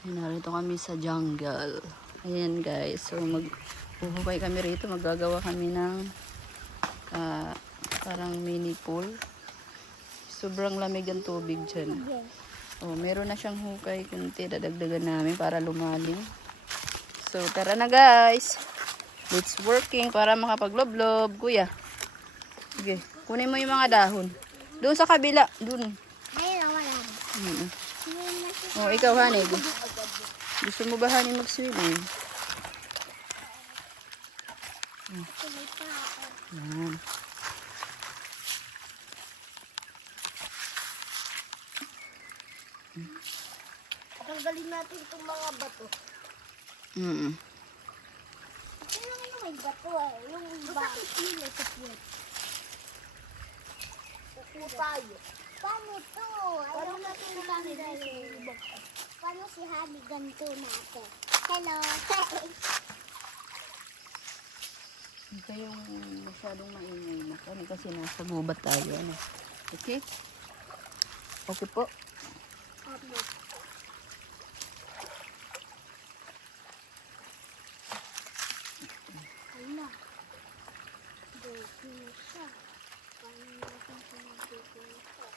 Narito kami sa jungle. Ayan guys. So maghuhukay kami rito. Maggagawa kami ng parang mini pool. Sobrang lamig ang tubig dyan. Oh, meron na siyang hukay. Kunti dadagdagan namin para lumalim. So tara na guys. Let's working para makapaglob-lob. Kuya. Sige. Kunin mo yung mga dahon. Doon sa kabila. Doon. Ayun, wala. Oh, ikaw Hanig. Gusto mo ba Hanig mag-swimming? Yan. Tanggalin natin itong mga bato. Ano yung may bato eh? Yung bato. Upo tayo. Paano to? Paano natin dahil? Paano si Habi ganito natin? Hello. Hindi kayong masyadong maingay na. Kasi nasa gubat tayo. Ano? Okay? Okay po. Hala. Dito siya. Paano natin pinagdito siya?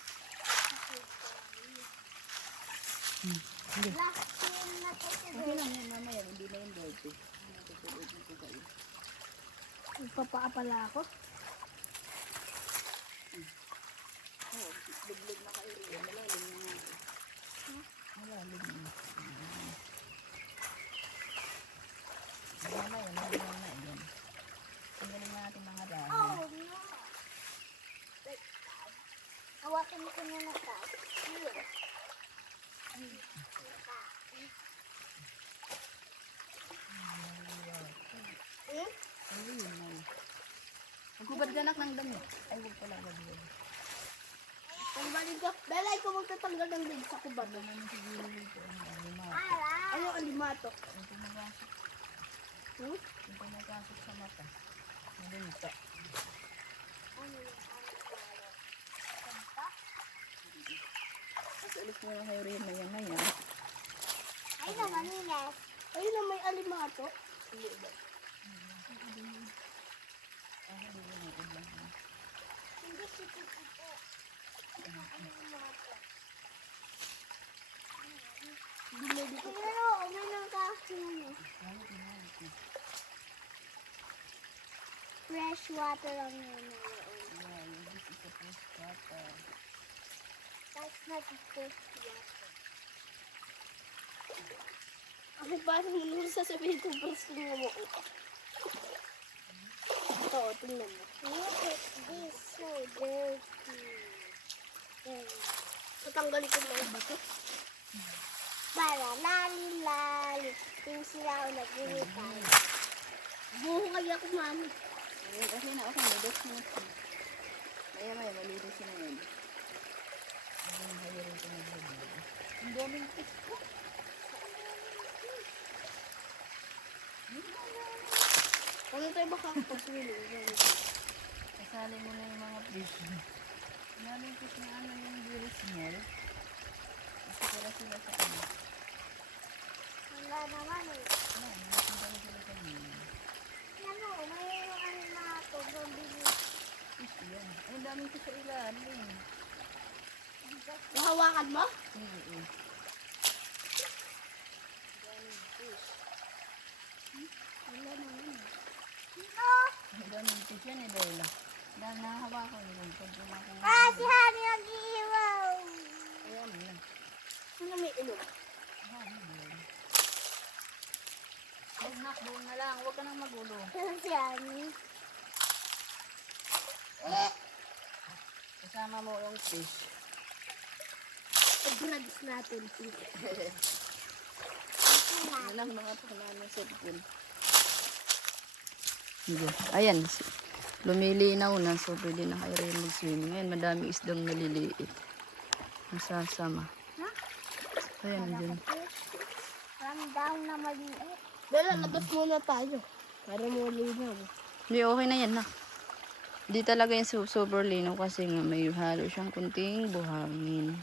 Lakin na to si Okay lang yan mamaya. Hindi na yung dirty. Magpapaa pala ako. Oo. Luglog na kayo. Malalim na nga. Malalim na. Mamaya. Malalim na yan. Tanggalin natin mga dahon. Oh no. Like that. Hawakin ko na na tayo. Here. Magkubad ganak ng damit. Ay, huwag pala gagawin. Tanggalin ko. Belay ko magtatanggal ng leg sa kubad. Ano alimato? Yung pumagasok. Hmm? Yung pumagasok sa mata. Malinta. Tapos alis mo na kayo rin na yan na yan. Ay naman nila. Ayun na may alimato. Hindi siya ito. Pero may nang kasi fresh water lang yun. This is a fresh water. That's not the fresh water. Ay, paano mo naman sasabihin kung fresh nga mo? Ito, tingnan mo. Look at this, so dirty. Tatanggalin ko mga bato. Para lali-lali. Yung sila ako nag-iwitay. Buho kaya ako mami. Ayun, kasi na okay. Lidos na siya. Maya malinis na yun. Ayun, hayarin ko na yun. Ang daming fish ko. Ano tayo baka pag-swimming? Kasali mo na yung mga fish. Ang daming fish na ano yung very small. Kasi sila sa ano. Wala naman eh. Nakapunta na sila sa mga. Ano, mayroon ano na ito. Gambili. Fish yan. Ay, ang daming fish sa ilalim. Nahawakan mo? Oo. Wala naman eh. Ang daming fish yan eh, Bella. Dahil nahawa ko yun. Pag kumakuha. Ah, si Hani nag-iiwaw. Ayan mo yan. Ano may ilog? Huwag nak, buong na lang. Huwag ka nang magulo. Ano si Hani? Kasama mo yung fish. Pag-drugs natin. Walang mga pangalan ng cellphone. Sige. Ayan. Lumilinaw na. So, pwede na kayo rin mag-swimming. Ngayon, madaming isdang naliliit. Masasama. Ha? Ayan, dyan. Parang daw na maliit. Bella, labas muna tayo. Para malinaw. Hindi, okay na yan na. Hindi talaga yung super linaw kasi nga may halo siyang kunting buhangin.